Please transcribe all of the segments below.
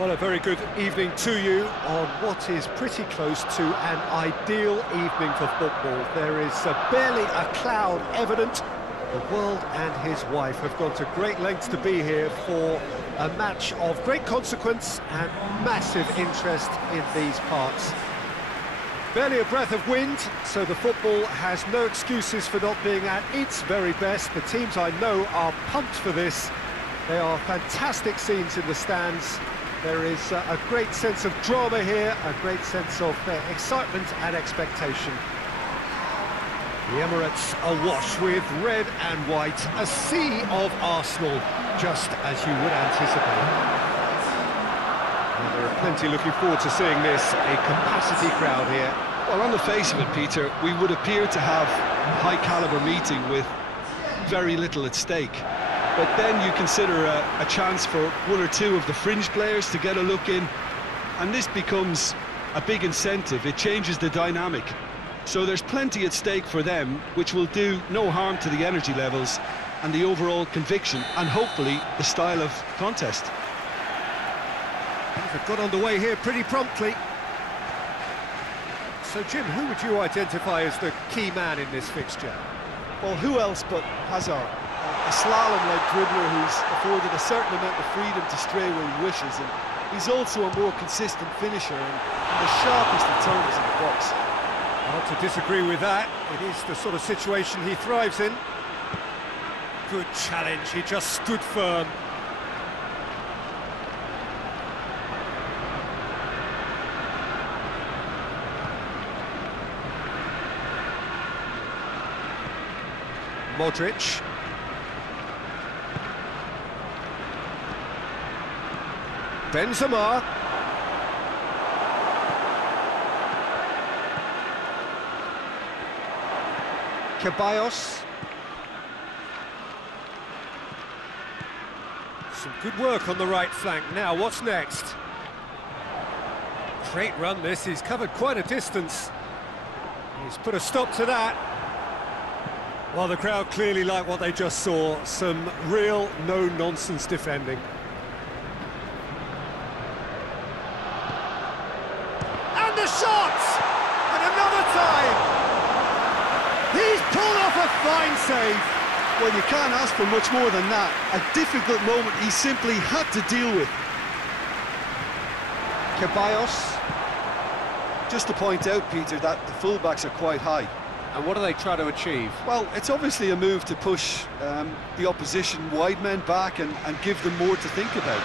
Well, a very good evening to you on what is pretty close to an ideal evening for football. There is barely a cloud evident. The world and his wife have gone to great lengths to be here for a match of great consequence and massive interest in these parts. Barely a breath of wind, so the football has no excuses for not being at its very best. The teams I know are pumped for this. They are fantastic scenes in the stands. There is a great sense of drama here, a great sense of excitement and expectation. The Emirates awash with red and white, a sea of Arsenal, just as you would anticipate. Well, there are plenty looking forward to seeing this, a capacity crowd here. Well, on the face of it, Peter, we would appear to have a high-caliber meeting with very little at stake. But then you consider a chance for one or two of the fringe players to get a look in, and this becomes a big incentive. It changes the dynamic. So there's plenty at stake for them, which will do no harm to the energy levels and the overall conviction, and hopefully the style of contest. They've got underway here pretty promptly. So, Jim, who would you identify as the key man in this fixture? Well, who else but Hazard? A slalom-like dribbler who's afforded a certain amount of freedom to stray where he wishes, and he's also a more consistent finisher and the sharpest of turners in the box. Hard to disagree with that. It is the sort of situation he thrives in. Good challenge, he just stood firm. Modric. Benzema. Ceballos. Some good work on the right flank. Now, what's next? Great run this, he's covered quite a distance. He's put a stop to that. Well, the crowd clearly like what they just saw. Some real no-nonsense defending. And the shot! And another time! He's pulled off a fine save. Well, you can't ask for much more than that. A difficult moment he simply had to deal with. Ceballos. Just to point out, Peter, that the fullbacks are quite high. And what do they try to achieve? Well, it's obviously a move to push the opposition wide men back and give them more to think about.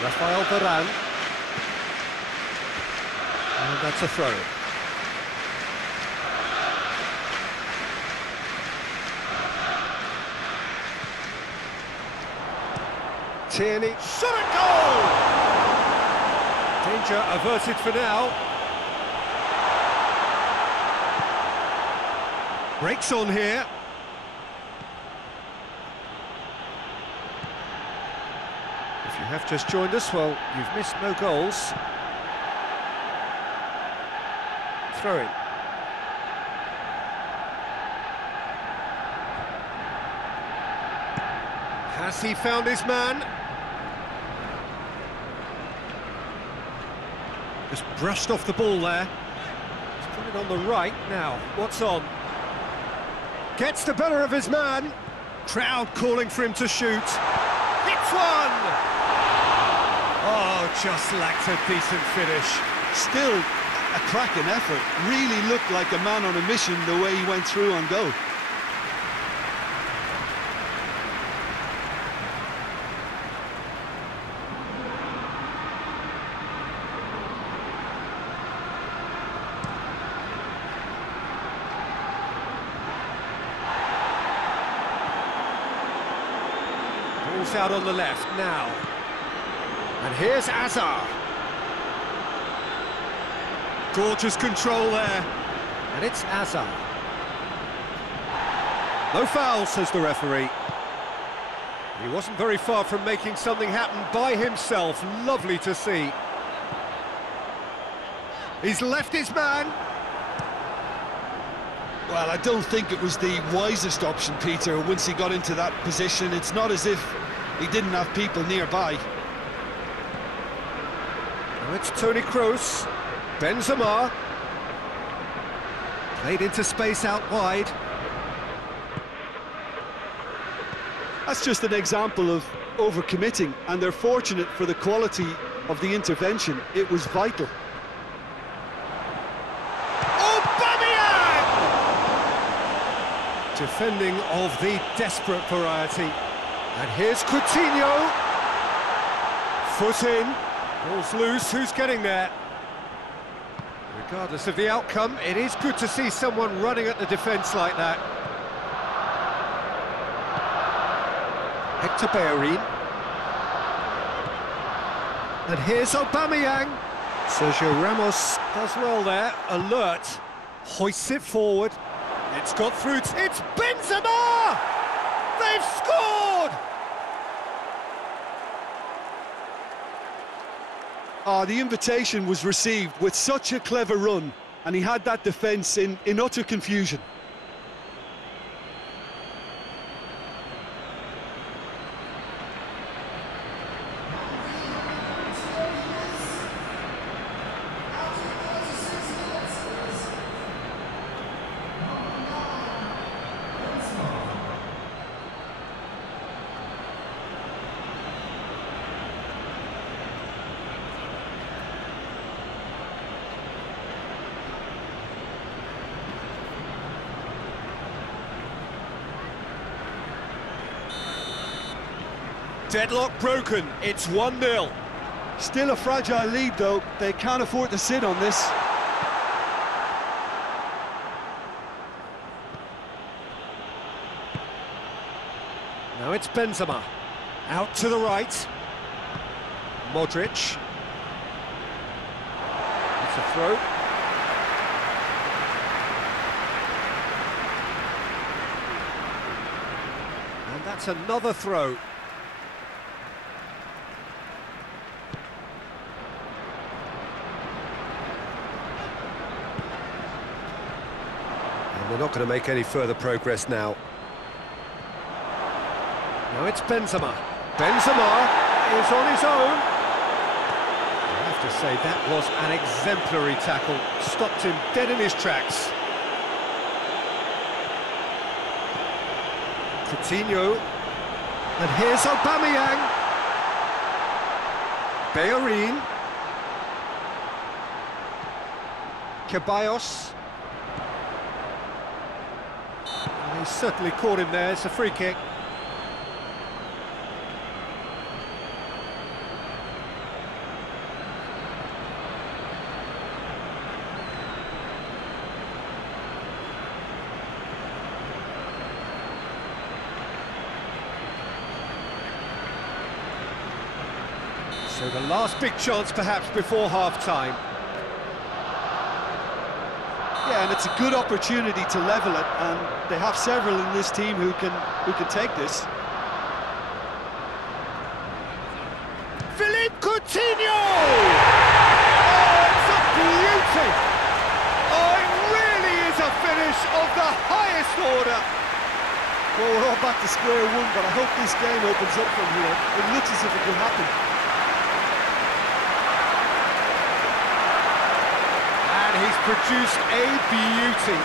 Rafael Varane. And that's a throw. Tierney, shot at goal! Danger averted for now. Breaks on here. If you have just joined us, well, you've missed no goals. Throw in. Has he found his man? Just brushed off the ball there. He's put it on the right now. What's on? Gets the better of his man. Crowd calling for him to shoot. Hits one! Oh, just lacked a decent finish. Still a cracking effort. Really looked like a man on a mission the way he went through on goal. Ball's out on the left now. And here's Hazard. Gorgeous control there. And it's Hazard. No foul, says the referee. He wasn't very far from making something happen by himself. Lovely to see. He's left his man. Well, I don't think it was the wisest option, Peter, once he got into that position. It's not as if he didn't have people nearby. Now it's Toni Kroos, Benzema. Played into space out wide. That's just an example of overcommitting, and they're fortunate for the quality of the intervention. It was vital. Defending of the desperate variety. And here's Coutinho. Foot in. Ball's loose. Who's getting there? Regardless of the outcome, it is good to see someone running at the defence like that. Hector Bellerin. And here's Aubameyang. Sergio Ramos does well there. Alert. Hoists it forward. It's got through. It's Benzema! They've scored! The invitation was received with such a clever run, and he had that defence in utter confusion. Deadlock broken, it's 1-0. Still a fragile lead though, they can't afford to sit on this. Now it's Benzema, out to the right. Modric. It's a throw. And that's another throw. They're not going to make any further progress now. Now it's Benzema. Benzema is on his own. I have to say, that was an exemplary tackle. Stopped him dead in his tracks. Coutinho. And here's Aubameyang. Bellerin. Ceballos. He certainly caught him there. It's a free kick. So the last big chance perhaps before half-time. Yeah, and it's a good opportunity to level it, and they have several in this team who can take this. Philippe Coutinho! Oh, it's a beauty! Oh, it really is a finish of the highest order. Well, we're all back to square one, but I hope this game opens up from here. It looks as if it could happen. He's produced a beauty.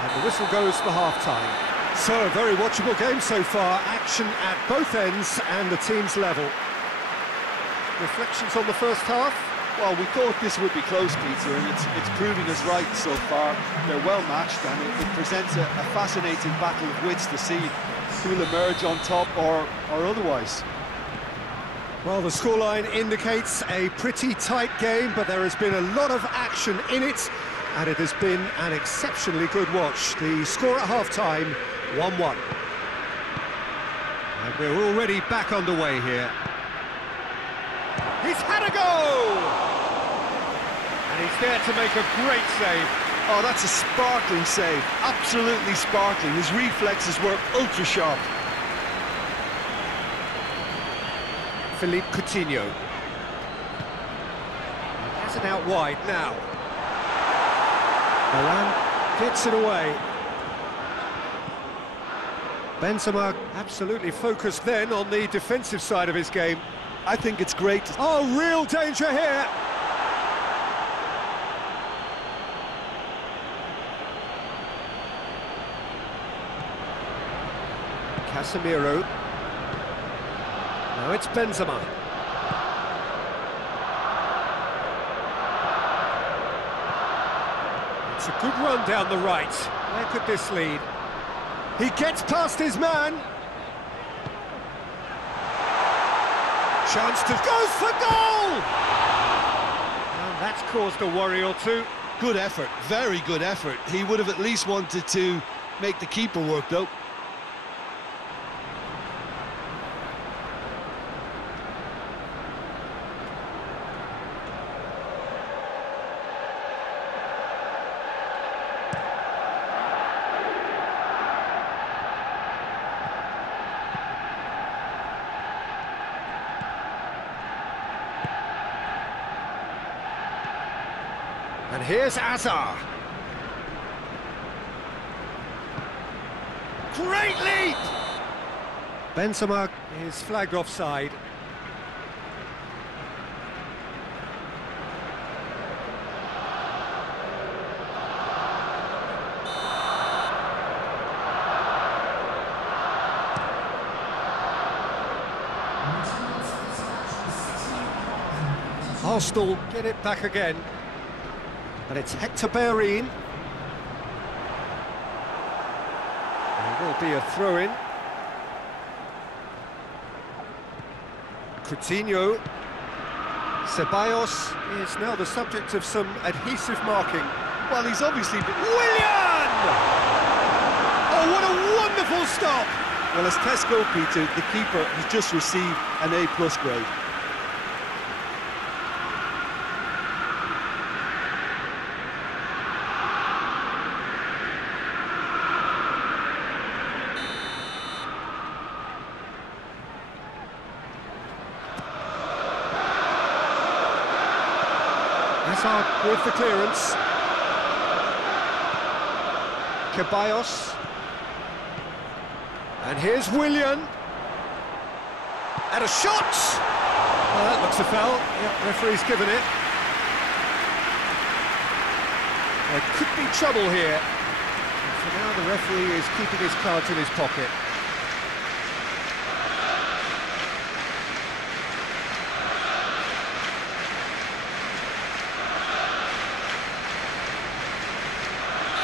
And the whistle goes for half-time. So, a very watchable game so far, action at both ends and the team's level. Reflections on the first half? Well, we thought this would be close, Peter, and it's proving us right so far. They're well matched, and it presents a fascinating battle of wits to see who'll emerge on top or otherwise. Well, the scoreline indicates a pretty tight game, but there has been a lot of action in it, and it has been an exceptionally good watch. The score at half-time, 1-1. And We're already back underway here. He's had a go! And he's there to make a great save. Oh, that's a sparkling save. Absolutely sparkling. His reflexes were ultra sharp. Philippe Coutinho. He has it out wide now. Varane gets it away. Benzema absolutely focused then on the defensive side of his game. I think it's great. Oh, real danger here! Casemiro. Now it's Benzema. It's a good run down the right. Where could this lead? He gets past his man. Chance to... goes for goal! And that's caused a worry or two. Good effort, very good effort. He would have at least wanted to make the keeper work, though. And here's Hazard. Great leap! Benzema is flagged offside. Arsenal get it back again. And it's Hector Bellerin. There will be a throw-in. Coutinho. Ceballos is now the subject of some adhesive marking. Well, he's obviously... Willian! Oh, what a wonderful stop! Well, as tests go, Peter, the keeper has just received an A+ grade. Hazard with the clearance. Ceballos. And here's Willian. And a shot! Well, that looks a foul. Yep, referee's given it. There could be trouble here. And for now, the referee is keeping his cards in his pocket.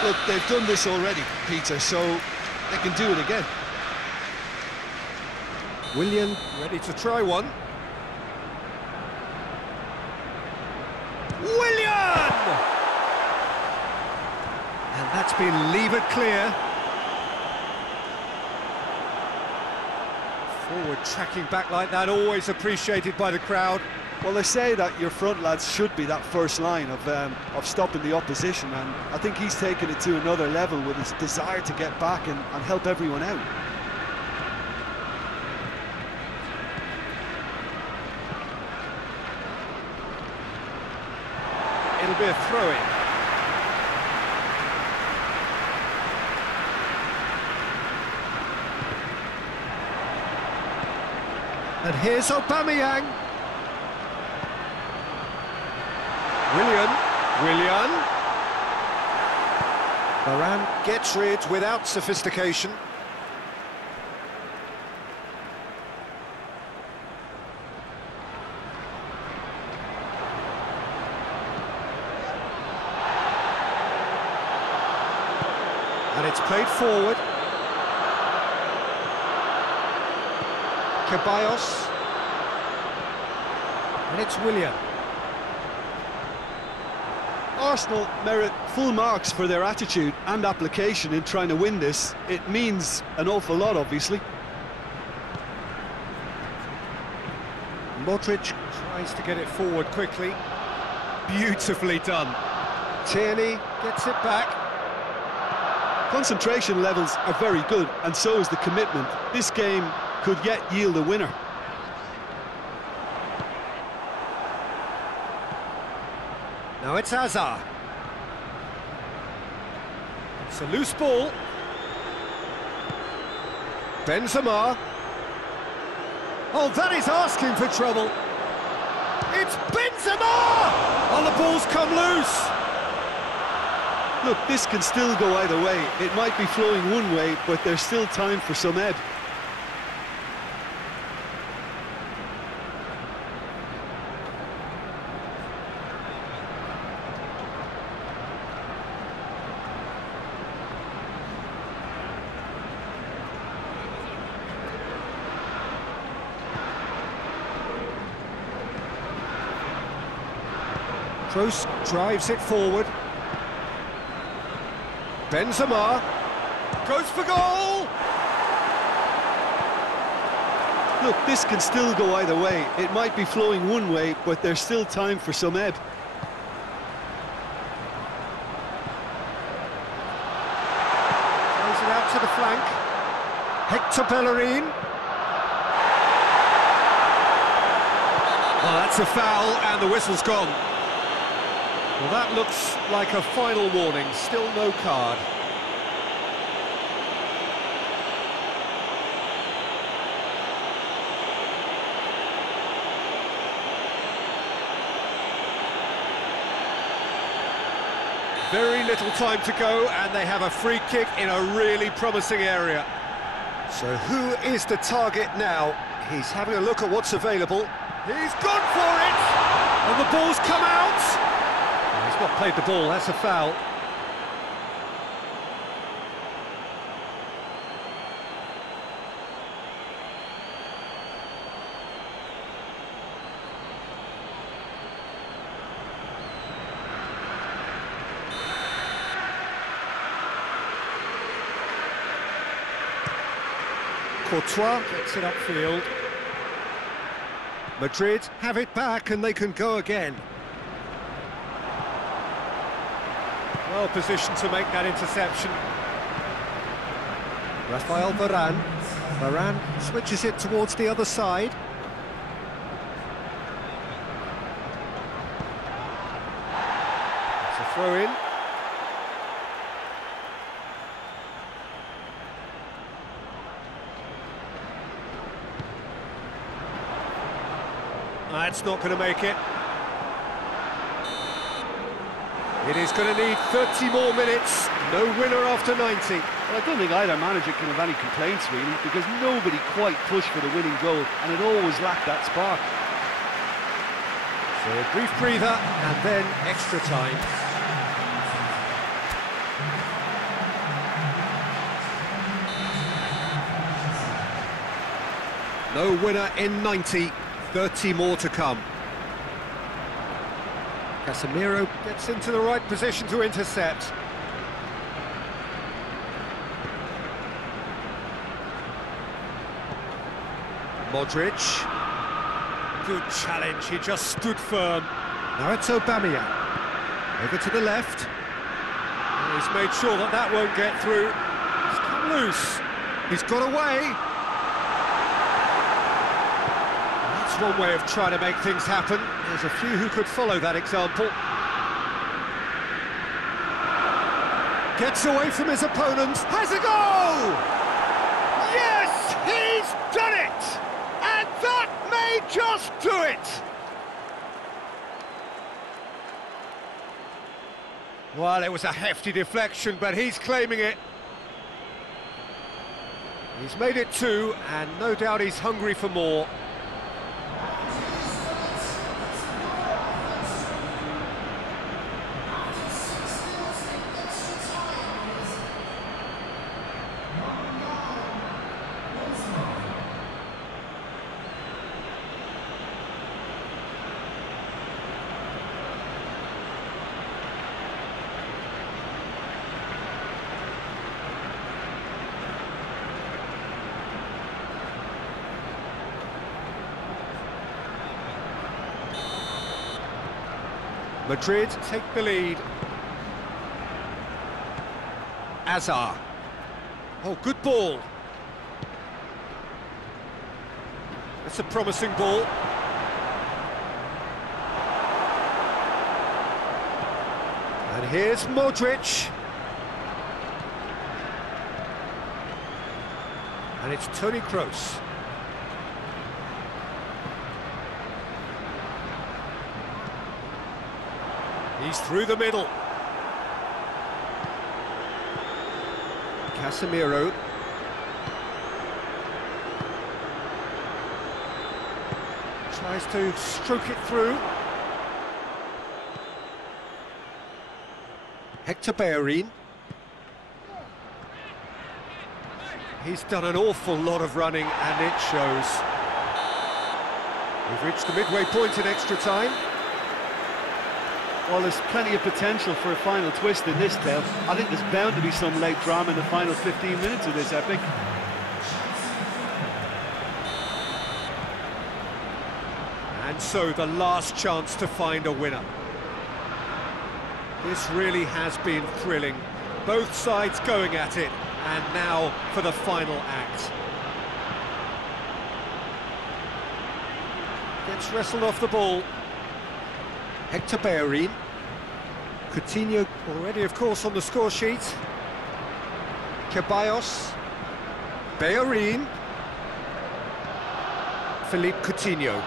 Look, they've done this already, Peter, so they can do it again. Willian ready to try one. Willian! And that's been levered clear. Forward tracking back like that, always appreciated by the crowd. Well, they say that your front lads should be that first line of stopping the opposition, and I think he's taken it to another level with his desire to get back and help everyone out. It'll be a throw-in. And here's Aubameyang. Willian. Varane gets rid without sophistication. And it's played forward. Ceballos. And it's Willian. Arsenal merit full marks for their attitude and application in trying to win this. It means an awful lot, obviously. Modric tries to get it forward quickly. Beautifully done. Tierney gets it back. Concentration levels are very good, and so is the commitment. This game could yet yield a winner. Now it's Hazard. It's a loose ball. Benzema. Oh, that is asking for trouble. It's Benzema! Oh, the ball's come loose. Look, this can still go either way. It might be flowing one way, but there's still time for some ebb. Kroos drives it forward. Benzema goes for goal! Look, this can still go either way. It might be flowing one way, but there's still time for some ebb. Throws it out to the flank. Hector Bellerin. Oh, that's a foul, and the whistle's gone. Well, that looks like a final warning, still no card. Very little time to go, and they have a free kick in a really promising area. So who is the target now? He's having a look at what's available. He's gone for it! And the ball's come out! He's not played the ball, that's a foul. Courtois gets it upfield. Madrid have it back and they can go again. Well positioned to make that interception. Rafael Varane. Varane switches it towards the other side. It's a throw in. That's not going to make it. It is going to need 30 more minutes. No winner after 90. Well, I don't think either manager can have any complaints, really, because nobody quite pushed for the winning goal, and it always lacked that spark. So a brief breather, and then extra time. No winner in 90. 30 more to come. Casemiro gets into the right position to intercept. Modric. Good challenge, he just stood firm. Now it's Aubameyang. Over to the left. And he's made sure that that won't get through. He's come loose. He's got away. That's one way of trying to make things happen. There's a few who could follow that example. Gets away from his opponent. Has a goal! Yes, he's done it! And that may just do it! Well, it was a hefty deflection, but he's claiming it. He's made it 2, and no doubt he's hungry for more. Madrid take the lead. Azar. Oh, good ball. It's a promising ball. And here's Modric. And it's Toni Kroos. He's through the middle. Casemiro. Tries to stroke it through. Hector Bellerin. He's done an awful lot of running and it shows. We've reached the midway point in extra time. Well, there's plenty of potential for a final twist in this tale. I think there's bound to be some late drama in the final 15 minutes of this epic. And so the last chance to find a winner. This really has been thrilling. Both sides going at it, and now for the final act. Gets wrestled off the ball. Hector Bellerin. Coutinho already, of course, on the score sheet. Ceballos. Bellerin. Philippe Coutinho.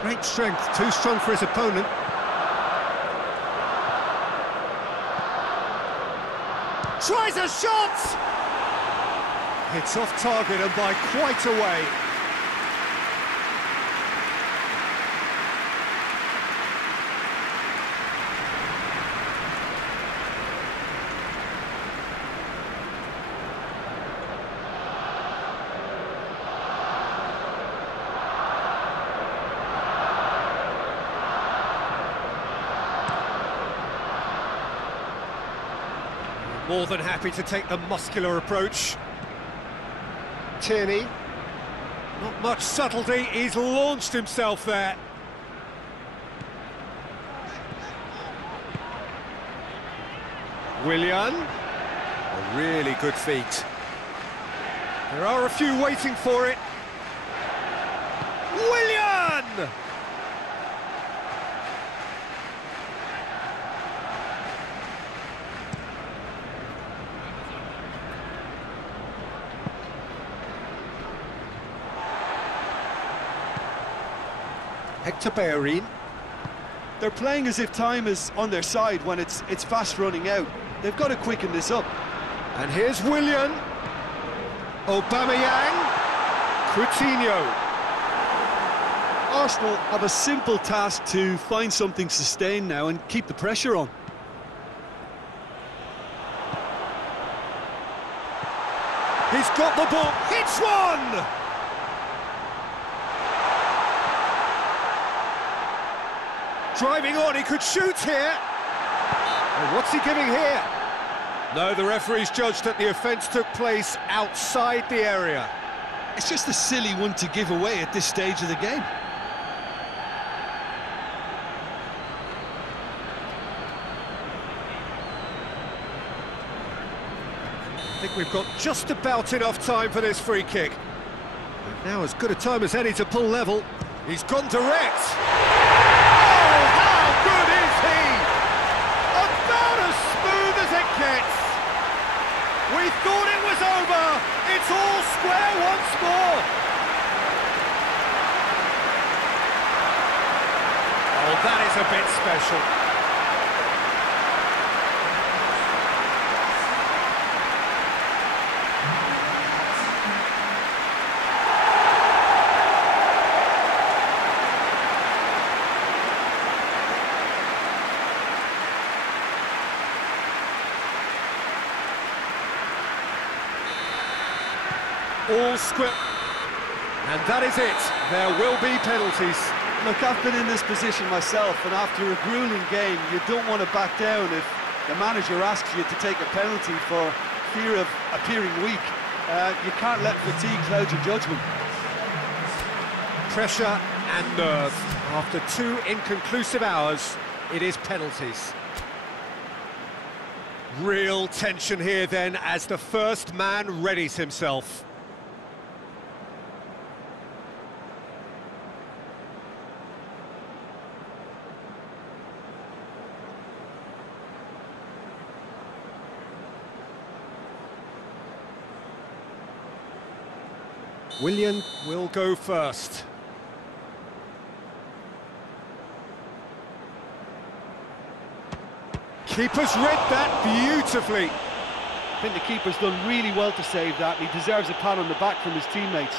Great strength, too strong for his opponent. Tries a shot! It's off target and by quite a way. More than happy to take the muscular approach. Tierney. Not much subtlety, he's launched himself there. Willian. A really good feat. There are a few waiting for it. Willian! Hector Bellerin. They're playing as if time is on their side when it's fast running out. They've got to quicken this up. And here's Willian. Aubameyang. Coutinho. Arsenal have a simple task to find something sustained now and keep the pressure on. He's got the ball. Hits one! Driving on, he could shoot here. Oh, what's he giving here? No, the referee's judged that the offence took place outside the area. It's just a silly one to give away at this stage of the game. I think we've got just about enough time for this free kick. And now as good a time as any to pull level. He's gone direct. We thought it was over. It's all square once more. Oh, that is a bit special. All square. And that is it. There will be penalties. Look, I've been in this position myself, and after a grueling game, you don't want to back down if the manager asks you to take a penalty for fear of appearing weak. You can't let fatigue cloud your judgment. Pressure and nerve. After 2 inconclusive hours, it is penalties. Real tension here then as the first man readies himself. Willian will go first. Keeper's read that beautifully. I think the keeper's done really well to save that. He deserves a pat on the back from his teammates.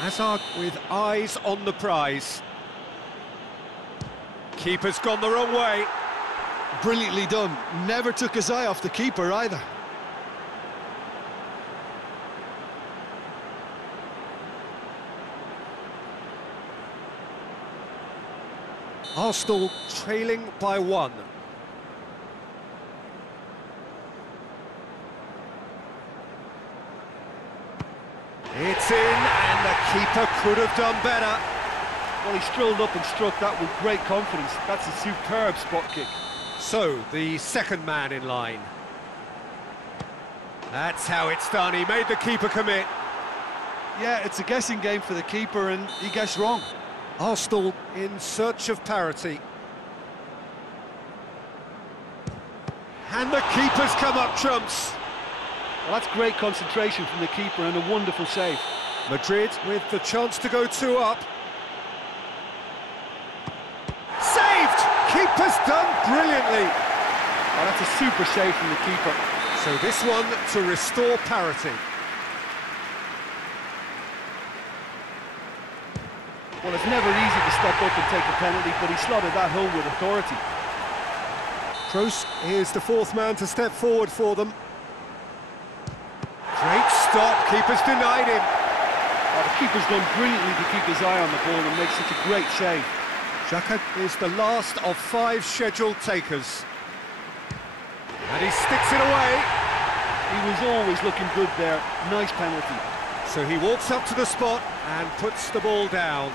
Hazard with eyes on the prize. Keeper's gone the wrong way. Brilliantly done. Never took his eye off the keeper either. Arsenal trailing by 1. It's in, and the keeper could have done better. Well, he strolled up and struck that with great confidence. That's a superb spot kick. So, the second man in line. That's how it's done. He made the keeper commit. Yeah, it's a guessing game for the keeper, and he guessed wrong. Arsenal in search of parity. And the keeper's come up trumps. Well, that's great concentration from the keeper and a wonderful save. Madrid with the chance to go 2 up. Saved! Keeper's done brilliantly. Oh, that's a super save from the keeper. So this one to restore parity. Well, it's never easy to step up and take a penalty, but he slotted that home with authority. Kroos is the fourth man to step forward for them. Great stop, keeper's denied him. Oh, the keeper's done brilliantly to keep his eye on the ball and make such a great save. Xhaka is the last of 5 scheduled takers. And he sticks it away. He was always looking good there. Nice penalty. So he walks up to the spot and puts the ball down.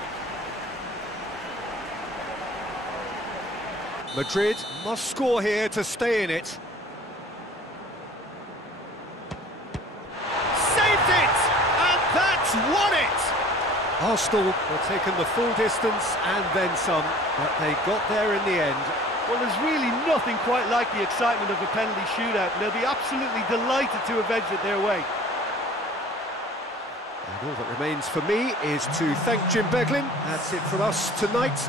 Madrid must score here to stay in it. Saved it! And that's won it! Arsenal were taken the full distance and then some, but they got there in the end. Well, there's really nothing quite like the excitement of a penalty shootout, and they'll be absolutely delighted to avenge it their way. And all that remains for me is to thank Jim Beglin. That's it from us tonight.